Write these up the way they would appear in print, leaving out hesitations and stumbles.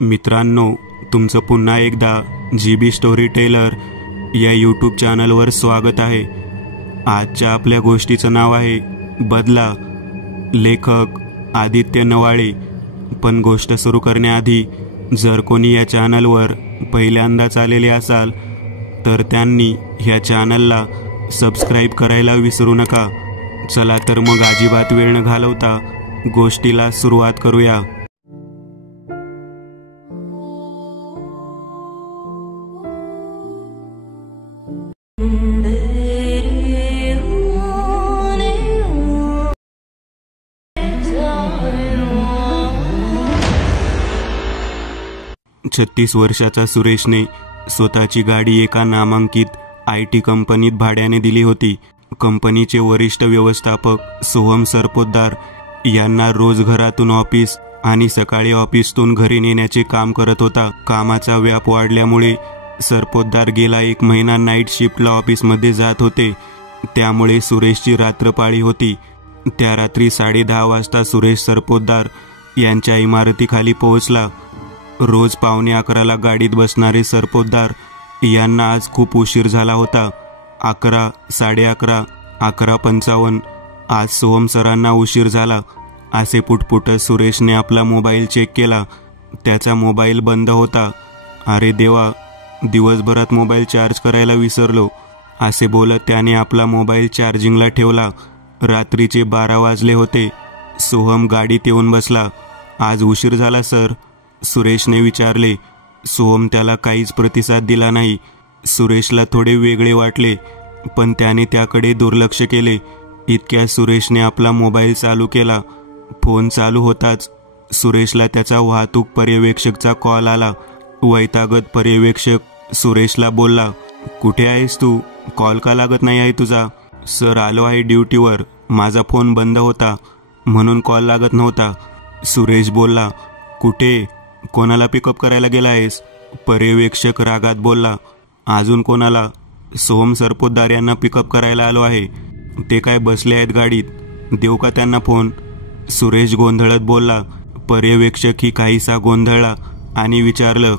मित्रांनो, तुमचं पुन्हा एकदा GB स्टोरी टेलर या यूट्यूब चॅनलवर स्वागत आहे। आजच्या आपल्या गोष्टीचं नाव आहे बदला, लेखक आदित्य नवाळे। पण गोष्ट सुरू करण्याआधी जर कोणी या चॅनलवर पहिल्यांदाच आलेले असाल तर त्यांनी ह्या चॅनलला सबस्क्राईब करायला विसरू नका। चला तर मग अजिबात वेळ न घालवता गोष्टीला सुरुवात करूया। छत्तीस वर्षाचा सुरेशने स्वतःची गाडी एका नामांकित IT कंपनीत भाड्याने दिली होती। कंपनीचे वरिष्ठ व्यवस्थापक सोहम सरपोतदार यांना रोज घरातून ऑफिस आणि सकाळी ऑफिसतून घरी नेण्याचे काम करत होता। कामाचा व्याप वाढल्यामुळे सरपोतदार गेला 1 महिना नाईट शिफ्टला ऑफिसमध्ये जात होते, त्यामुळे सुरेशची रात्रपाळी होती। त्या रात्री 10:30 वाजता सुरेश सरपोतदार यांच्या इमारतीखाली पोहोचला। रोज 11:15ला गाडीत बसणारे सरपोतदार यांना आज खूप उशीर झाला होता। 11, 11:30, 11:55 आज सोहम सरांना उशीर झाला असे पुटपुटत सुरेशने आपला मोबाईल चेक केला। त्याचा मोबाईल बंद होता। अरे देवा, दिवसभरात मोबाईल चार्ज करायला विसरलो असे बोलत त्याने आपला मोबाईल चार्जिंगला ठेवला। रात्रीचे 12 वाजले होते। सोहम गाडीत येऊन बसला। आज उशीर झाला सर, सुरेशने विचारले। सोहम त्याला काहीच प्रतिसाद दिला नाही। सुरेशला थोडे वेगळे वाटले, पण त्याने त्याकडे दुर्लक्ष केले। इतक्या सुरेशने आपला मोबाईल चालू केला। फोन चालू होताच सुरेशला त्याचा वाहतूक पर्यवेक्षकचा कॉल आला। वैतागत पर्यवेक्षक सुरेशला बोलला, कुठे आहेस तू? कॉल का लागत नाही आहे तुझा? सर, आलो आहे ड्युटीवर, माझा फोन बंद होता म्हणून कॉल लागत नव्हता। सुरेश बोलला, कुठे? कोणाला पिकअप करायला गेला आहेस? पर्यवेक्षक रागात बोलला, अजून कोणाला? सोहम सरपोतदार यांना पिकअप करायला आलो आहे। ते काय बसले आहेत गाडीत, देऊ का त्यांना फोन? सुरेश गोंधळत बोलला। पर्यवेक्षक ही काहीसा गोंधळला आणि विचारलं,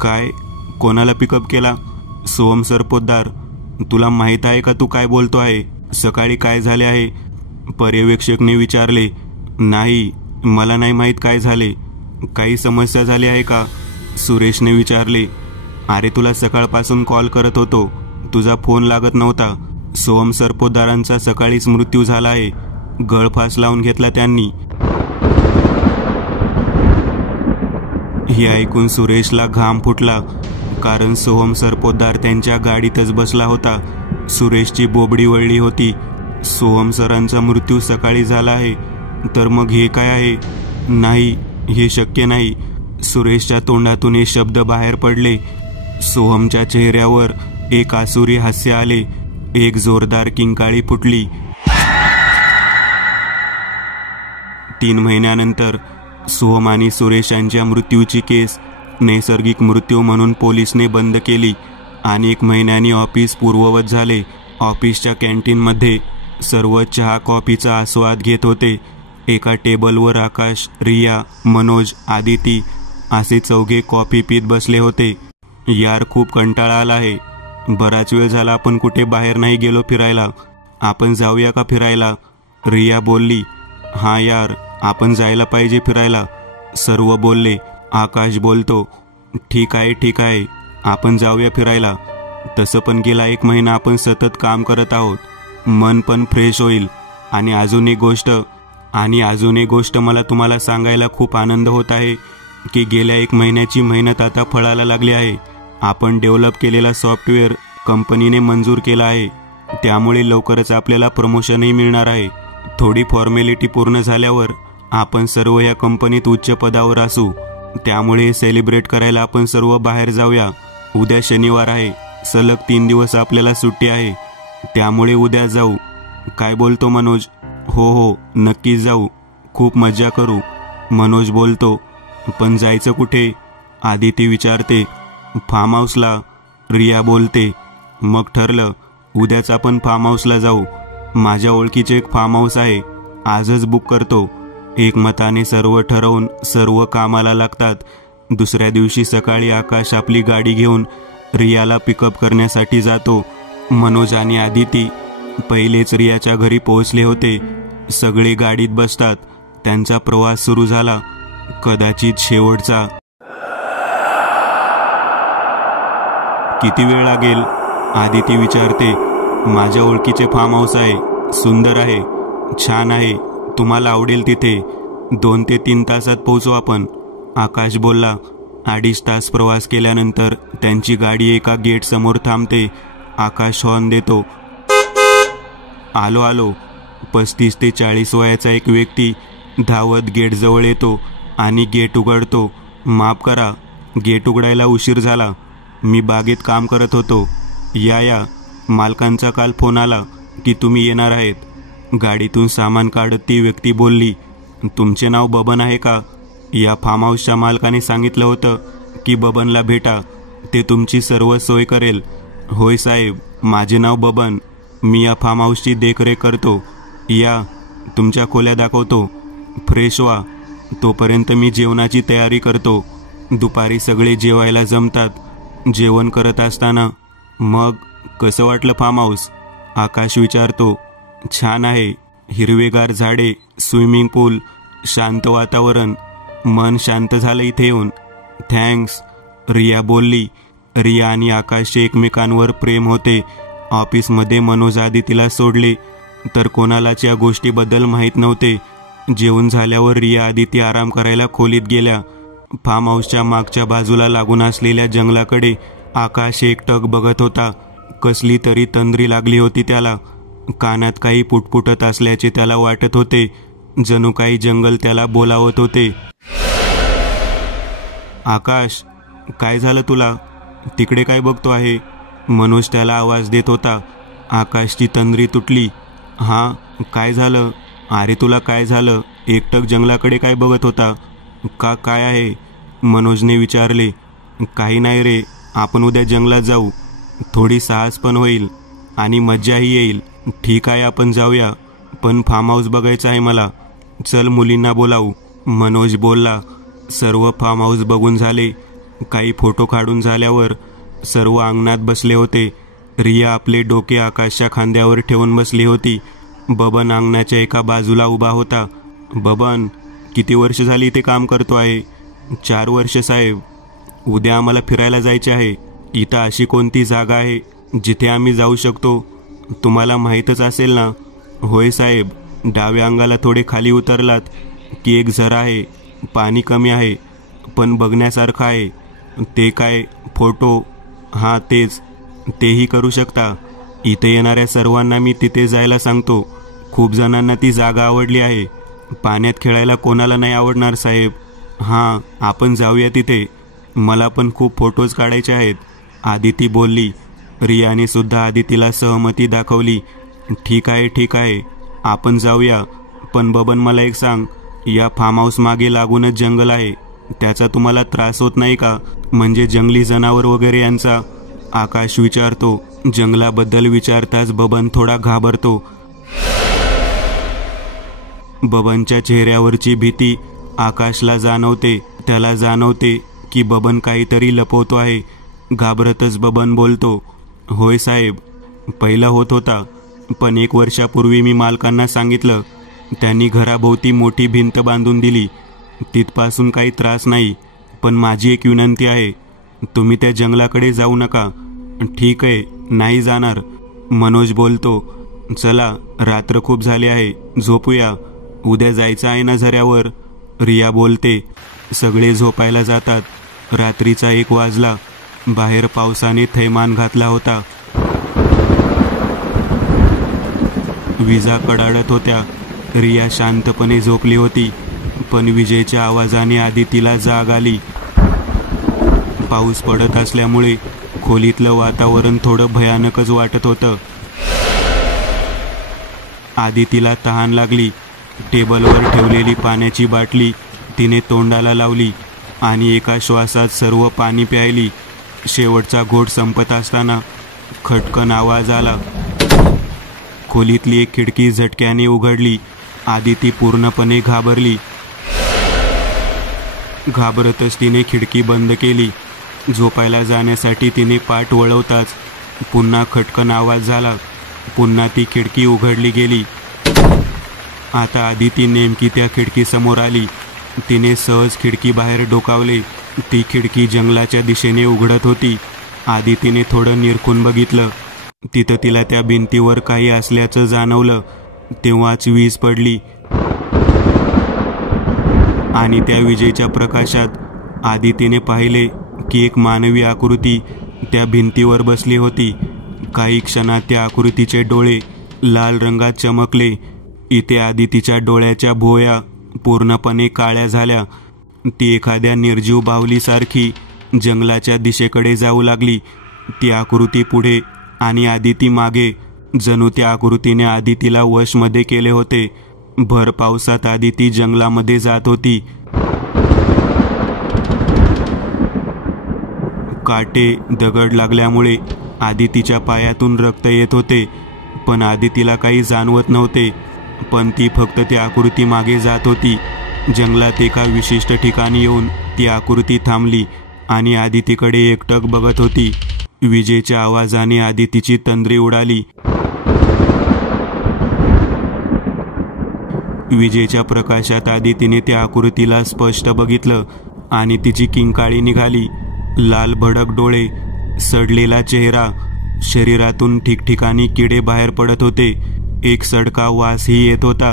काय? कोणाला पिकअप केला? सोहम सरपोतदार, तुला माहीत आहे का तू काय बोलतो आहे? सकाळी काय झाले आहे? पर्यवेक्षकने विचारले। नाही, मला नाही माहीत काय झाले। काही समस्या झाली आहे का? सुरेशने विचारले। अरे, तुला सकाळपासून कॉल करत होतो, तुझा फोन लागत नव्हता। सोहम सरपोतदारांचा सकाळीच मृत्यू झाला आहे, गळफास लावून घेतला त्यांनी। हे ऐकून सुरेशला घाम फुटला, कारण सोहम सरपोतदार त्यांच्या गाडीतच बसला होता। सुरेशची बोबडी वळली होती। सोहम सरांचा मृत्यू सकाळी झाला आहे, तर मग हे काय आहे? नाही, हे शक्य नाही। सुरेशच्या तोंडातून हे शब्द बाहेर पडले। सोहमच्या चेहऱ्यावर एक आसुरी हास्य आले। एक जोरदार किंकाळी फुटली। 3 महिन्यानंतर सोहम आणि सुरेश यांच्या मृत्यूची केस नैसर्गिक मृत्यू म्हणून पोलिसने बंद केली आणि 1 महिन्याने ऑफिस पूर्ववत झाले। ऑफिसच्या कॅन्टीनमध्ये सर्व चहा कॉफीचा आस्वाद घेत होते। एका टेबलवर आकाश, रिया, मनोज, आदिती असे 4 कॉफी पीत बसले होते। यार, खूप कंटाळा आला आहे। बराच वेळ झाला आपण कुठे बाहेर नाही गेलो फिरायला। आपण जाऊया का फिरायला? रिया बोलली। हां यार, आपण जायला पाहिजे फिरायला, सर्व बोलले। आकाश बोलतो, ठीक आहे, आपण जाऊया फिरायला। तसं पण गेला 1 महिना आपण सतत काम करत आहोत, मन पण फ्रेश होईल। आणि अजून एक गोष्ट मला तुम्हाला सांगायला खूप आनंद होत आहे की गेल्या 1 महिन्याची मेहनत आता फळाला लागली आहे। आपण डेव्हलप केलेला सॉफ्टवेअर कंपनीने मंजूर केला आहे, त्यामुळे लवकरच आपल्याला प्रमोशनही मिळणार आहे। थोडी फॉर्मॅलिटी पूर्ण झाल्यावर आपण सर्व या कंपनीत उच्च पदावर असू, त्यामुळे सेलिब्रेट करायला आपण सर्व बाहेर जाऊया। उद्या शनिवार आहे, सलग 3 दिवस आपल्याला सुट्टी आहे, त्यामुळे उद्या जाऊ। काय बोलतो मनोज? हो, नक्कीच जाऊ, खूप मज्जा करू, मनोज बोलतो। पण जायचं कुठे? आदिती विचारते। फार्म हाऊसला, रिया बोलते। मग ठरलं, उद्याच आपण फार्म हाऊसला जाऊ। माझ्या ओळखीचे एक फार्म हाऊस आहे, आजच बुक करतो। एकमताने सर्व ठरवून सर्व कामाला लागतात। दुसऱ्या दिवशी सकाळी आकाश आपली गाडी घेऊन रियाला पिकअप करण्यासाठी जातो. मनोज आणि आदिती पहिलेच रियाच्या घरी पोहोचले होते. सगळे गाडीत बसतात. त्यांचा प्रवास सुरू झाला, कदाचित शेवटचा. किती वेळ लागेल? आदिती विचारते. माझ्या ओळखीचे फार्म हाऊस आहे, सुंदर आहे, छान आहे, तुम्हाला आवडेल तिथे. 2 ते 3 तासात पोहोचू आपण, आकाश बोलला. 2.5 तास प्रवास केल्यानंतर त्यांची गाडी एका गेट समोर थांबते. आकाश हॉर्न देतो. आलो आलो. 35 ते 40 वयाचा एक व्यक्ती धावत गेटजवळ येतो आणि गेट उघडतो. माफ करा, गेट उघडायला उशीर झाला, मी बागेत काम करत होतो. या मालकांचा काल फोन आला की तुम्ही येणार आहेत. गाडीतून सामान काढत ती व्यक्ती बोलली. तुमचे नाव बबन आहे का? या फार्म हाऊसच्या मालकाने सांगितलं होतं की बबनला भेटा, ते तुमची सर्व सोय करेल. होय साहेब, माझे नाव बबन, मी या फार्म हाऊसची देखरेख करतो. या, तुमच्या खोल्या दाखवतो. फ्रेश व्हा, तोपर्यंत मी जेवणाची तयारी करतो. दुपारी सगळे जेवायला जमतात. जेवण करत असताना, मग कसं वाटलं फार्म हाऊस? आकाश विचारतो. छान आहे, हिरवेगार झाडे, स्विमिंग पूल, शांत वातावरण, मन शांत झालं इथे येऊन. थँक्स, रिया बोलली. रिया आणि आकाशचे एकमेकांवर प्रेम होते. ऑफिसमध्ये मनोज आदितीला सोडले तर कोणालाच या गोष्टीबद्दल माहीत नव्हते. जेवण झाल्यावर रिया आदिती आराम करायला खोलीत गेल्या. फार्म हाऊसच्या मागच्या बाजूला लागून असलेल्या जंगलाकडे आकाश एकटक बघत होता. कसली तरी तंद्री लागली होती त्याला. कानात काही पुटपुटत असल्याचे त्याला वाटत होते, जणू काही जंगल त्याला बोलावत होते. आकाश, काय झालं तुला? तिकडे काय बघतो आहे? मनोज त्याला आवाज देत होता. आकाशची तंद्री तुटली. हां, काय झालं? अरे तुला काय झालं? एकटक जंगलाकडे काय बघत होता? काय आहे? मनोजने विचारले. काही नाही रे, आपण उद्या जंगलात जाऊ, थोडी साहस पण होईल आणि मज्जाही येईल. ठीक आहे, आपण जाऊया, पण फार्म हाऊस बघायचं आहे मला. चल मुलींना बोलावू, मनोज बोलला. सर्व फार्म हाऊस बघून झाले. काही फोटो काढून झाल्यावर सर्व अंगणात बसले होते. रिया आपले डोके आकाशच्या खांद्यावर ठेवून बसली होती. बबन अंगणाच्या एका बाजूला उभा होता. बबन, किती वर्ष झाली इथे काम करतो आहे? 4 वर्ष साहेब. उद्या आम्हाला फिरायला जायचे आहे. इथं अशी कोणती जागा आहे जिथे आम्ही जाऊ शकतो? तुम्हाला माहीतच असेल ना? होय साहेब, डाव्या अंगाला थोडे खाली उतरलात की एक झरा आहे, पाणी कमी आहे पण बघण्यासारखं आहे. ते काय, फोटो? हां तेच, तेही करू शकता. इथे येणाऱ्या सर्वांना मी तिथे जायला सांगतो. खूप जणांना ती जागा आवडली आहे. पाण्यात खेळायला कोणाला नाही आवडणार साहेब? हां, आपण जाऊया तिथे. मला पण खूप फोटोज काढायचे आहेत, आदिती बोलली. रियाने सुद्धा आदितीला सहमती दाखवली. ठीक आहे, आपण जाऊया. पण बबन, मला एक सांग, या फार्म हाऊस मागे लागूनच जंगल आहे, त्याचा तुम्हाला त्रास होत नाही का? म्हणजे जंगली जनावर वगैरे यांचा? आकाश विचारतो. जंगलाबद्दल विचारताच बबन थोडा घाबरतो. बबनच्या चेहऱ्यावरची भीती आकाशला जाणवते. त्याला जाणवते की बबन काहीतरी लपवतो आहे. घाबरतच बबन बोलतो. होय साहेब, पहिला होत होता, पण 1 वर्षापूर्वी मी मालकांना सांगितलं. त्यांनी घराभोवती मोठी भिंत बांधून दिली. तिथपासून काही त्रास नाही. पण माझी एक विनंती आहे, तुम्ही त्या जंगलाकडे जाऊ नका. ठीक आहे, नाही जाणार, मनोज बोलतो. चला, रात्र खूप झाली आहे, झोपूया. उद्या जायचं आहे ना झऱ्यावर? रिया बोलते. सगळे झोपायला जातात. रात्रीचा 1 वाजला. बाहेर पावसाने थैमान घातला होता. विजा कडाडत होत्या. रिया शांतपणे झोपली होती, पण विजेच्या आवाजाने आदितीला जाग आली. पाऊस पडत असल्यामुळे खोलीतलं वातावरण थोडं भयानकच वाटत होतं. आदितीला तहान लागली. टेबलवर ठेवलेली पाण्याची बाटली तिने तोंडाला लावली आणि एका श्वासात सर्व पाणी प्यायली. शेवटचा घोट संपत असताना खटकन आवाज आला. खोलीतली एक खिडकी झटक्याने उघडली. आदिती पूर्णपणे घाबरली. घाबरतच तिने खिडकी बंद केली. झोपायला जाण्यासाठी तिने पाठ वळवताच पुन्हा खटकन आवाज झाला. पुन्हा ती खिडकी उघडली गेली. आता आदिती नेमकी त्या खिडकीसमोर आली. तिने सहज खिडकी बाहेर डोकावले. ती खिडकी जंगलाच्या दिशेने उघडत होती. आदितीने थोडं निरखून बघितलं. तिथं तिला त्या भिंतीवर काही असल्याचं जाणवलं. तेव्हाच वीज पडली आणि त्या विजेच्या प्रकाशात आदितीने पाहिले की एक मानवी आकृती त्या भिंतीवर बसली होती. काही क्षणात त्या आकृतीचे डोळे लाल रंगात चमकले. इथे आदितीच्या डोळ्याच्या भोया पूर्णपणे काळ्या झाल्या. ती एखाद्या निर्जीव बाहुलीसारखी जंगलाच्या दिशेकडे जाऊ लागली. ती आकृती पुढे आणि आदिती मागे. जणू त्या आकृतीने आदितीला वशमध्ये केले होते. भर पावसात आदिती जंगलामध्ये जात होती. काटे दगड लागल्यामुळे आदितीच्या पायातून रक्त येत होते, पण आदितीला काही जाणवत नव्हते. पण ती फक्त त्या आकृती मागे जात होती. जंगलात एका विशिष्ट ठिकाणी येऊन ती आकृती थांबली आणि आदितीकडे एकटक बघत होती. विजेच्या आवाजाने आदितीची तंद्री उडाली. विजेच्या प्रकाशात आदितीने त्या आकृतीला स्पष्ट बघितलं आणि तिची किंकाळी निघाली. लाल भडक डोळे, सडलेला चेहरा, शरीरातून ठिकठिकाणी किडे बाहेर पडत होते. एक सडका वासही येत होता.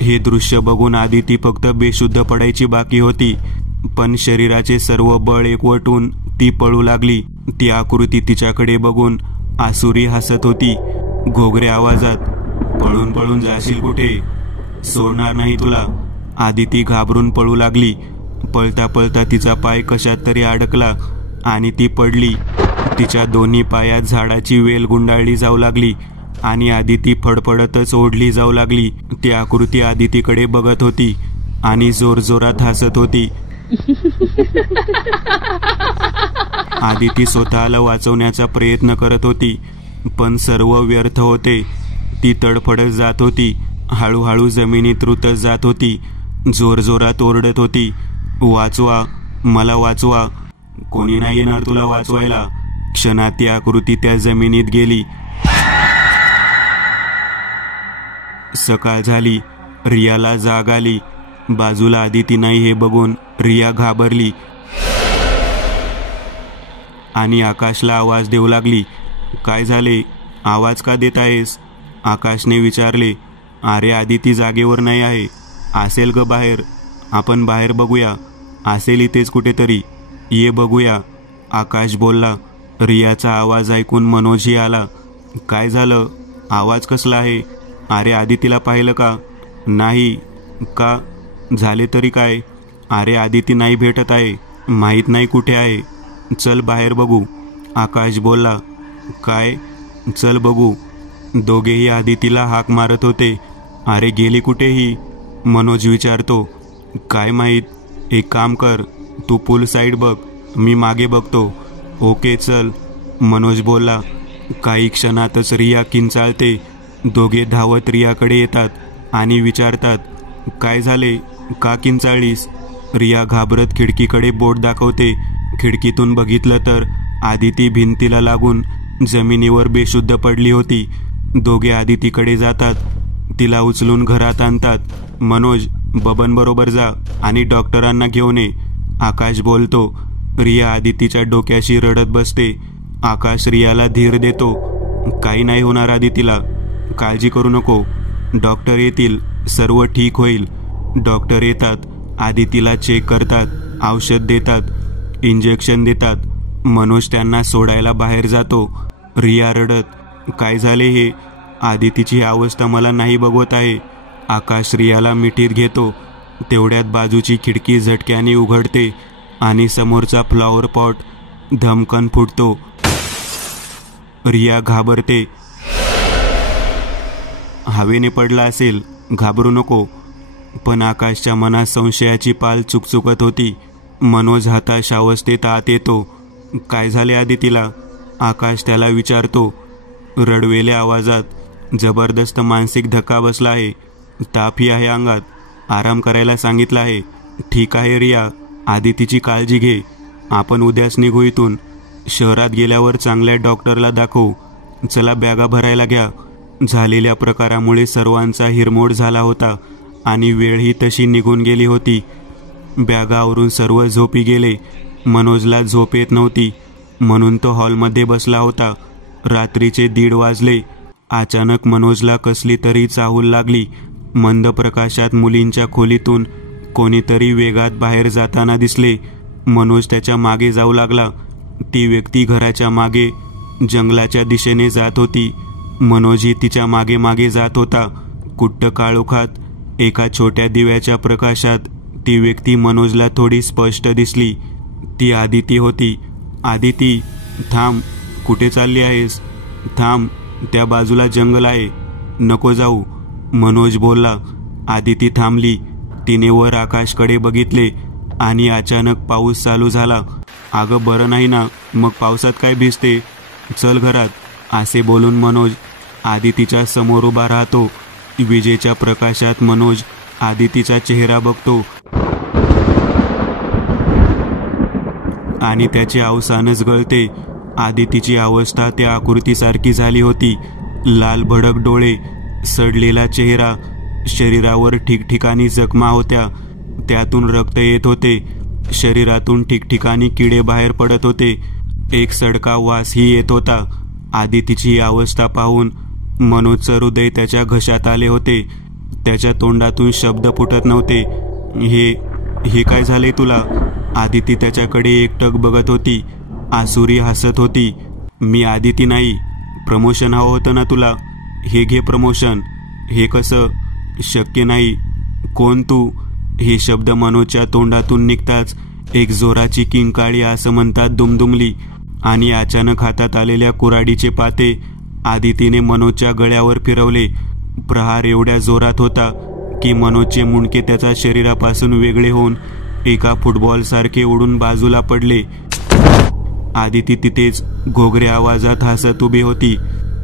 हे दृश्य बघून आदिती फक्त बेशुद्ध पडायची बाकी होती. पण शरीराचे सर्व बळ एकवटून ती पळू लागली. ती आकृती तिच्याकडे बघून आसुरी हसत होती. घोगऱ्या आवाजात, पळून पळून जाशील कुठे, सोडणार नाही तुला. आदिती घाबरून पळू लागली. पळता पळता तिचा पाय कशात तरी अडकला आणि ती पडली. तिच्या दोन्ही पायात झाडाची वेल गुंडाळली जाऊ लागली आणि आदिती फडफडतच ओढली जाऊ लागली. ती आकृती आदितीकडे बघत होती आणि जोरजोरात हसत होती. आदिती स्वतःला वाचवण्याचा प्रयत्न करत होती, पण सर्व व्यर्थ होते. ती तडफडत जात होती. हळूहळू जमिनीत रुतत जात होती. जोरजोरात ओरडत होती, वाचवा, मला वाचवा, कोणी नाही येणार तुला वाचवायला. क्षणात ती आकृती त्या जमिनीत गेली. सकाळ झाली. रियाला जाग आली. बाजूला आदिती नाही हे बघून रिया घाबरली आणि आकाशला आवाज देऊ लागली. काय झाले, आवाज का देत आहेस? आकाशने विचारले. अरे आदिती जागेवर नाही आहे. असेल ग बाहेर, आपण बाहेर बघूया, असेल इथेच कुठेतरी, ये बघूया, आकाश बोलला. रियाचा आवाज ऐकून मनोजही आला. काय झालं, आवाज कसला आहे? अरे आदितीला पाहिलं का? नाही. का? झाले तरी काय? अरे आदिती नाही भेटत आहे, माहीत नाही कुठे आहे. चल बाहेर बघू, आकाश बोलला. काय? चल बघू. दोघेही आदितीला हाक मारत होते. अरे गेली कुठेही? मनोज विचारतो. काय माहीत, एक काम कर, तू पूल साईड बघ, मी मागे बघतो. ओके चल, मनोज बोलला. काही क्षणातच रिया किंचाळते. दोघे धावत रियाकडे येतात आणि विचारतात, काय झाले, का किंचाळलीस? रिया घाबरत खिडकीकडे बोट दाखवते. खिडकीतून बघितलं तर आदिती भिंतीला लागून जमिनीवर बेशुद्ध पडली होती. दोघे आदितीकडे जातात. तिला उचलून घरात आणतात. मनोज, बबन बरोबर जा आणि डॉक्टरांना घेऊन ये, आकाश बोलतो. रिया आदितीच्या डोक्याशी रडत बसते. आकाश रियाला धीर देतो. काही नाही होणार आदितीला, काळजी करू नको, डॉक्टर येतील, सर्व ठीक होईल. डॉक्टर येतात, आदितीला चेक करतात, औषध देतात, इंजेक्शन देतात. मनोज त्यांना सोडायला बाहेर जातो. रिया रडत, काय झाले हे? आदितीची ही अवस्था मला नाही बघवत आहे. आकाश रियाला मिठीत घेतो. तेवढ्यात बाजूची खिडकी झटक्याने उघडते आणि समोरचा फ्लॉवर पॉट धमकन फुटतो. रिया घाबरते. हवेने पडला असेल, घाबरू नको. पण आकाशच्या मनात संशयाची पाल चुकचुकत होती. मनोज हताश अवस्थेत आत येतो. काय झाले आदितीला? आकाश त्याला विचारतो. रडवेल्या आवाजात, जबरदस्त मानसिक धक्का बसला आहे, तापही आहे अंगात, आराम करायला सांगितलं आहे. ठीक आहे रिया, आदितीची काळजी घे. आपण उद्याच निघू इथून. शहरात गेल्यावर चांगल्या डॉक्टरला दाखवू. चला बॅगा भरायला घ्या. झालेल्या प्रकारामुळे सर्वांचा हिरमोड झाला होता आणि वेळही तशी निघून गेली होती. बॅगावरून सर्व झोपी गेले. मनोजला झोप येत नव्हती म्हणून तो हॉलमध्ये बसला होता. रात्रीचे 1:30 वाजले. अचानक मनोजला कसली तरी चाहूल लागली. मंद प्रकाशात मुलींच्या खोलीतून कोणीतरी वेगात बाहेर जाताना दिसले. मनोज त्याच्या मागे जाऊ लागला. ती व्यक्ती घराच्या मागे जंगलाच्या दिशेने जात होती. मनोजही तिच्या मागे मागे जात होता. कुट्ट काळोखात एका छोट्या दिव्याच्या प्रकाशात ती व्यक्ती मनोजला थोडी स्पष्ट दिसली. ती आदिती होती. आदिती, थांब. कुठे चालली आहेस? थांब, त्या बाजूला जंगल आहे. नको जाऊ, मनोज बोलला. आदिती थांबली. तिने वर आकाशकडे बघितले आणि अचानक पाऊस चालू झाला. अगं बरं नाही ना, मग पावसात काय भिजते? चल घरात, असे बोलून मनोज आदितीच्या समोर उभा राहतो. विजेच्या प्रकाशात मनोज आदितीचा चेहरा बघतो आणि त्याचे अवसानच गळते. आदितीची अवस्था त्या आकृतीसारखी झाली होती. लाल भडक डोळे, सडलेला चेहरा, शरीरावर ठिकठिकाणी जखमा होत्या. त्यातून रक्त येत होते. शरीरातून ठिकठिकाणी किडे बाहेर पडत होते. एक सडका वासही येत होता. आदितीची अवस्था पाहून मनोजचं हृदय त्याच्या घशात आले होते. त्याच्या तोंडातून शब्द फुटत नव्हते. हे काय झाले तुला? आदिती त्याच्याकडे एकटक बघत होती. आसुरी हसत होती. मी आदिती नाही. प्रमोशन हवं होतं ना तुला? हे घे प्रमोशन. हे कसं शक्य नाही? कोण तू? हे शब्द मनोजच्या तोंडातून निघताच एक जोराची किंकाळी असं म्हणतात दुमदुमली आणि अचानक हातात आलेल्या कुऱ्हाडीचे पाते आदितीने मनोजच्या गळ्यावर फिरवले. प्रहार एवढ्या जोरात होता की मनोजचे मुंडके त्याच्या शरीरापासून वेगळे होऊन एका फुटबॉलसारखे उडून बाजूला पडले. आदिती तिथेच घोगऱ्या आवाजात हसत उभी होती.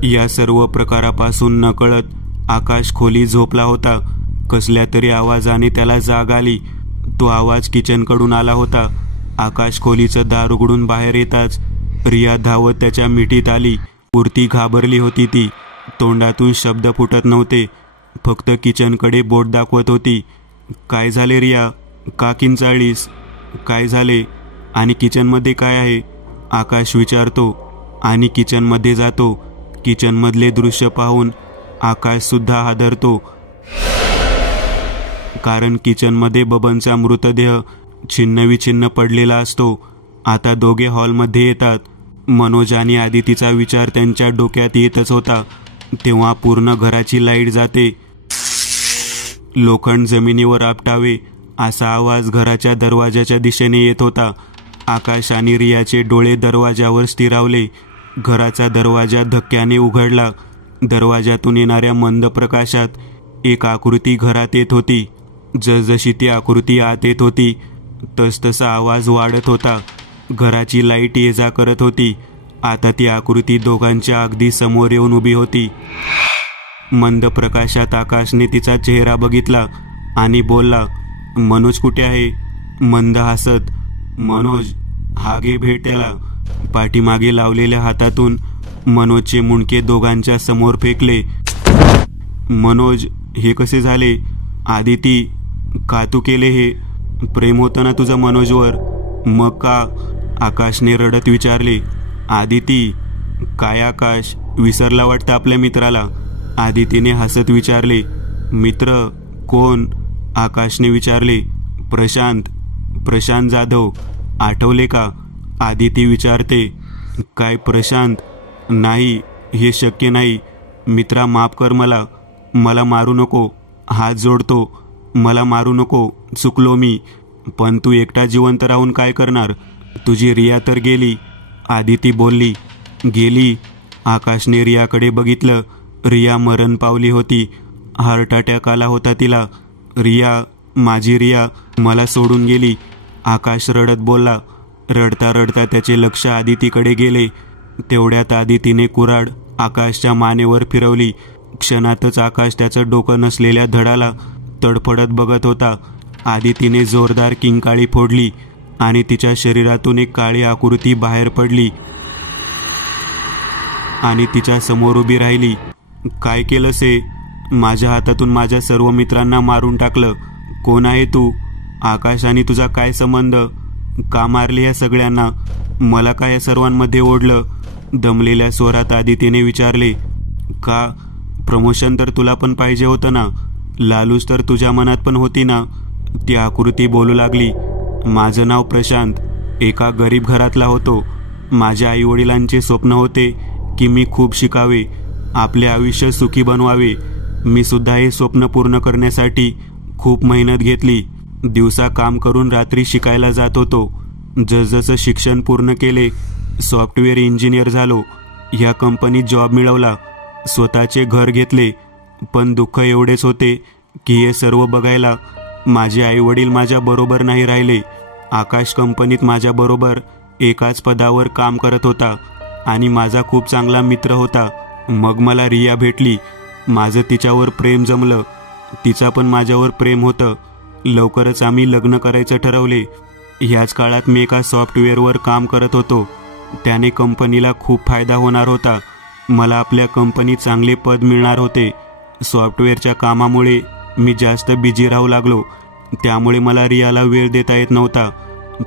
या सर्व प्रकारापासून नकळत आकाश खोली झोपला होता. कसल्या तरी आवाजाने त्याला जाग आली. तो आवाज किचनकडून आला होता. आकाश खोलीचं दार उघडून बाहेर येताच रिया धावत त्याच्या मिठीत आली. पुरती घाबरली होती ती. तोंडातून शब्द फुटत नव्हते. फक्त किचनकडे बोट दाखवत होती. काय झाले रिया? का किंचाळलीस? काय झाले? आणि किचनमध्ये काय आहे? आकाश विचारतो आणि किचनमध्ये जातो. किचनमधले दृश्य पाहून आकाश सुद्धा हादरतो. कारण किचनमध्ये बबनचा मृतदेह छिन्नविछिन्न पडलेला असतो. आता दोघे हॉलमध्ये येतात. मनोज आणि आदितीचा विचार त्यांच्या डोक्यात येतच होता. तेव्हा पूर्ण घराची लाईट जाते. लोखंड जमिनीवर आपटावे असा आवाज घराच्या दरवाजाच्या दिशेने येत होता. आकाश आणि रियाचे डोळे दरवाजावर स्थिरावले. घराचा दरवाजा धक्क्याने उघडला. दरवाजातून येणाऱ्या मंद प्रकाशात एक आकृती घरात येत होती. जसजशी ती आकृती आत येत होती तसतसा आवाज वाढत होता. घराची लाईट ये जा करत होती. आता ती आकृती दोघांच्या अगदी समोर येऊन उभी होती. मंद प्रकाशात आकाशने तिचा चेहरा बघितला आणि बोलला, मनोज कुठे आहे? मंद हसत, मनोज, हा घे भेट त्याला. पाठीमागे लावलेल्या हातातून मनोजचे मुंडके दोघांच्या समोर फेकले. मनोज, हे कसे झाले? आदिती, का तू केले हे? प्रेम होतं ना तुझं मनोजवर? मग का? आकाशने रडत विचारले. आदिती, काय आकाश, विसरला वाटतं आपल्या मित्राला? आदितीने हसत विचारले. मित्र? कोण? आकाशने विचारले. प्रशांत जाधव, आठवले का? आदिती विचारते. काय प्रशांत? नाही, हे शक्य नाही. मित्रा, माफ कर मला. मला मारू नको. हात जोडतो, मला मारू नको. चुकलो मी. पण तू एकटा जिवंत राहून काय करणार? तुझी रिया तर गेली. आदिती बोलली. गेली? आकाशने रियाकडे बघितलं. रिया मरण पावली होती. हार्ट अटॅक आला होता तिला. रिया, माझी रिया मला सोडून गेली. आकाश रडत बोलला. रडता रडता त्याचे लक्ष आदितीकडे गेले. तेवढ्यात आदितीने कुऱ्हाड आकाशच्या मानेवर फिरवली. क्षणातच आकाश त्याचं डोकं नसलेल्या धडाला तडफडत बघत होता. आदितीने जोरदार किंकाळी फोडली. आणि तिच्या शरीरातून एक काळी आकृती बाहेर पडली आणि तिच्या समोर उभी राहिली. काय केलंस हे? माझ्या हातातून माझ्या सर्व मित्रांना मारून टाकलं. कोण आहे तू? आकाश आणि तुझा काय संबंध? का मारले या सगळ्यांना? मला काय या सर्वांमध्ये ओढलं? दमलेल्या स्वरात आदितीने विचारले. का? प्रमोशन तर तुला पण पाहिजे होतं ना? लालूच तर तुझ्या मनात पण होती ना? ती आकृती बोलू लागली. माझं नाव प्रशांत, एका गरीब घरातला होतो. माझ्या आईवडिलांचे स्वप्न होते की मी खूप शिकावे, आपले आयुष्य सुखी बनवावे. मी सुद्धा हे स्वप्न पूर्ण करण्यासाठी खूप मेहनत घेतली. दिवसा काम करून रात्री शिकायला जात होतो. जसजसं शिक्षण पूर्ण केले, सॉफ्टवेअर इंजिनियर झालो. ह्या कंपनीत जॉब मिळवला, स्वतःचे घर घेतले. पण दुःख एवढेच होते की हे सर्व बघायला माझे आईवडील माझ्या बरोबर नाही राहिले. आकाश कंपनीत माझ्या बरोबर एकाच पदावर काम करत होता आणि माझा खूप चांगला मित्र होता. मग मला रिया भेटली. माझं तिच्यावर प्रेम जमलं, तिचा पण माझ्यावर प्रेम होतं. लवकरच आम्ही लग्न करायचं ठरवले. ह्याच काळात मी एका सॉफ्टवेअरवर काम करत होतो. त्याने कंपनीला खूप फायदा होणार होता. मला आपल्या कंपनीत चांगले पद मिळणार होते. सॉफ्टवेअरच्या कामामुळे मी जास्त बिझी राहू लागलो, त्यामुळे मला रियाला वेळ देता येत नव्हता.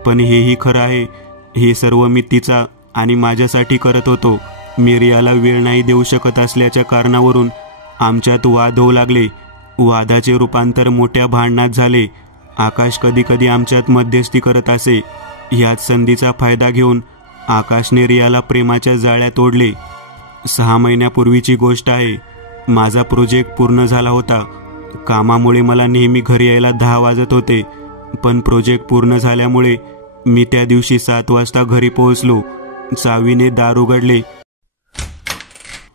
पण हेही खरं आहे, हे सर्व मी तिचा आणि माझ्यासाठी करत होतो. मी रियाला वेळ नाही देऊ शकत असल्याच्या कारणावरून आमच्यात वाद होऊ लागले. वादाचे रूपांतर मोठ्या भांडणात झाले. आकाश कधी कधी आमच्यात मध्यस्थी करत असे. ह्याच संधीचा फायदा घेऊन आकाशने रियाला प्रेमाच्या जाळ्यात ओढले. 6 महिन्यापूर्वीची गोष्ट आहे. माझा प्रोजेक्ट पूर्ण झाला होता. कामामुळे मला नेहमी घरी यायला 10 वाजत होते. पण प्रोजेक्ट पूर्ण झाल्यामुळे मी त्या दिवशी 7 वाजता घरी पोहोचलो. चावीने दार उघडले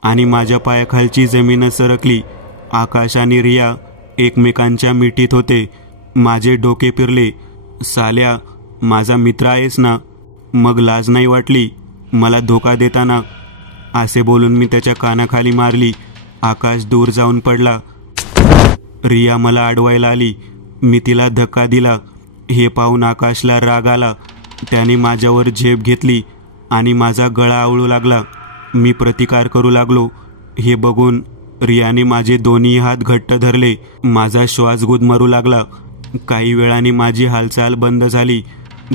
आणि माझ्या पायाखालची जमीन सरकली. आकाश आणि रिया एकमेकांच्या मिठीत होते. माझे डोके फिरले. साल्या, माझा मित्र आहेस ना? मग लाज नाही वाटली मला धोका देताना? असे बोलून मी त्याच्या कानाखाली मारली. आकाश दूर जाऊन पडला. रिया मला अडवायला आली. मी तिला धक्का दिला. हे पाहून आकाशला राग आला. त्याने माझ्यावर झेप घेतली आणि माझा गळा आवळू लागला. मी प्रतिकार करू लागलो. हे बघून रियाने माझे दोन्ही हात घट्ट धरले. माझा श्वास गुदमरू लागला. काही वेळाने माझी हालचाल बंद झाली.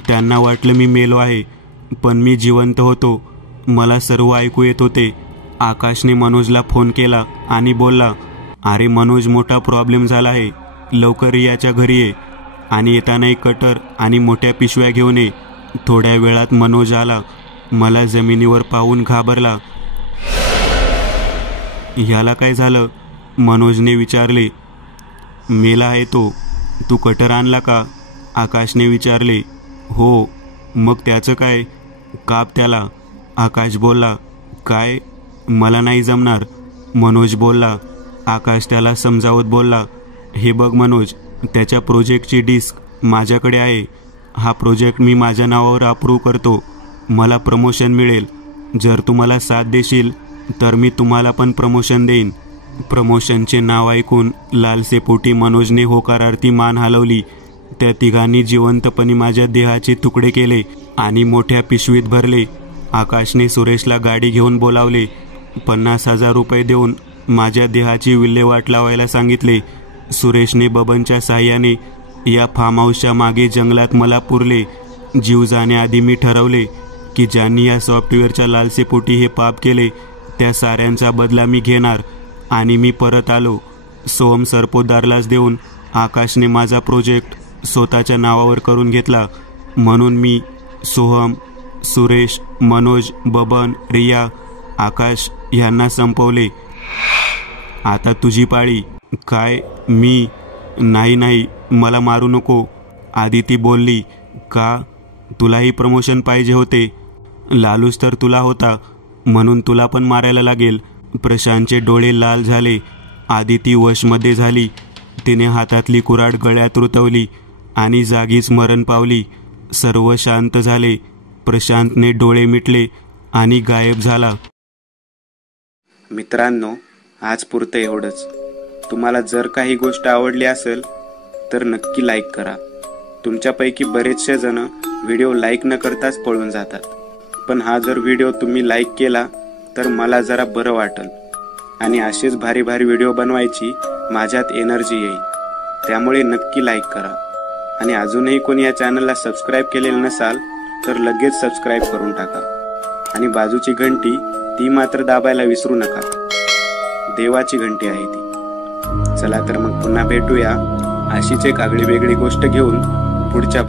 त्यांना वाटलं मी मेलो आहे, पण मी जिवंत होतो. मला सर्व ऐकू येत होते. आकाशने मनोजला फोन केला आणि बोलला, अरे मनोज, मोठा प्रॉब्लेम झाला आहे. लवकर रियाच्या घरी ये आणि येताना एक कटर आणि मोठ्या पिशव्या घेऊन ये. थोड्या वेळात मनोज आला. मला जमिनीवर पाहून घाबरला. ह्याला काय झालं? मनोजने विचारले. मेला आहे तो. तू कटर आणला का? आकाशने विचारले. हो. मग त्याचं काय? काप त्याला, आकाश बोलला. काय? मला नाही जमणार, मनोज बोलला. आकाश त्याला समजावत बोलला, हे बघ मनोज, त्याच्या प्रोजेक्टची डिस्क माझ्याकडे आहे. हा प्रोजेक्ट मी माझ्या नावावर अप्रूव्ह करतो. मला प्रमोशन मिळेल. जर तू मला साथ देशील तर मी तुम्हाला पण प्रमोशन देईन. प्रमोशनचे नाव ऐकून लालसेपोटी मनोजने होकारार्थी मान हलवली. त्या तिघांनी जिवंतपणे माझ्या देहाचे तुकडे केले आणि मोठ्या पिशवीत भरले. आकाशने सुरेशला गाडी घेऊन बोलावले. 50,000 रुपये देऊन माझ्या देहाची विल्हेवाट लावायला सांगितले. सुरेशने बबनच्या साह्याने या फार्म हाऊसच्या मागे जंगलात मला पुरले. जीव जाण्याआधी मी ठरवले की ज्यांनी या सॉफ्टवेअरच्या लालसेपोटी हे पाप केले त्या साऱ्यांचा बदला मी घेणार. आणि मी परत आलो. सोहम सरपोतदारलाच देऊन आकाशने माझा प्रोजेक्ट स्वतःच्या नावावर करून घेतला. म्हणून मी सोहम, सुरेश, मनोज, बबन, रिया, आकाश यांना संपवले. आता तुझी पाळी. काय? मी? नाही नाही, मला मारू नको, आदिती बोलली. का? तुलाही प्रमोशन पाहिजे होते. लालूच तर तुला होता, म्हणून तुला पण मारायला लागेल. प्रशांतचे डोळे लाल झाले. आदिती वशमध्ये झाली. तिने हातातली कुऱ्हाड गळ्यात रुतवली आणि जागीच मरण पावली. सर्व शांत झाले. प्रशांतने डोळे मिटले आणि गायब झाला. मित्रांनो, आज पुरतं एवढंच. तुम्हाला जर काही गोष्ट आवडली असेल तर नक्की लाईक करा. तुमच्यापैकी बरेचसे जण व्हिडिओ लाईक न करताच पळून जातात, पण हा जर व्हिडिओ तुम्ही लाईक केला तर मला जरा बरं वाटेल आणि असेच भारी भारी व्हिडिओ बनवायची माझ्यात एनर्जी येईल. त्यामुळे नक्की लाईक करा आणि अजूनही कोणी या चॅनलला सबस्क्राईब केलेलं नसाल तर लगेच सबस्क्राईब करून टाका आणि बाजूची घंटी ती मात्र दाबायला विसरू नका. देवाची घंटी आहे ती. चला तर मग पुन्हा भेटूया अशीच एक आगळी वेगळी गोष्ट घेऊन पुढच्या